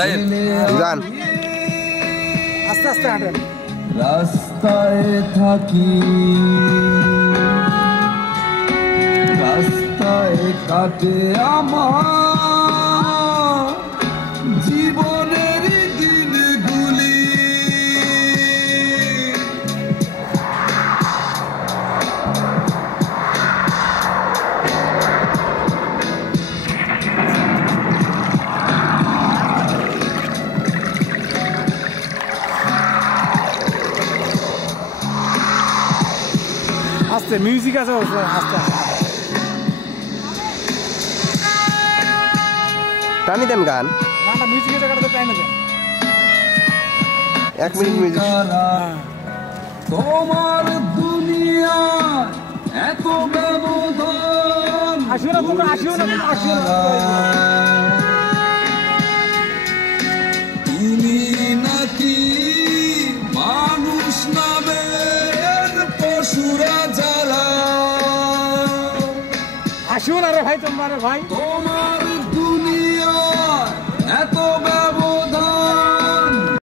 যান আস্তে আস্তে হাঁটেন রাস্তায় থাকি রাস্তায় কাটে আমার জীবনের দিনগুলি আস্তে মিউজিক আছে আস্তে টানি দেন গান গানটা মিউজিকের জায়গাটাতে টাইমে দেন 1 মিনিট মিউজিক তোমার দুনিয়া এত ব্যবধান আসিও না তোমরা আসিও না তুমি নাকি মানুষ নামের পশুরা যারা আসিও না রে ভাই তোমরা রে ভাই তোমার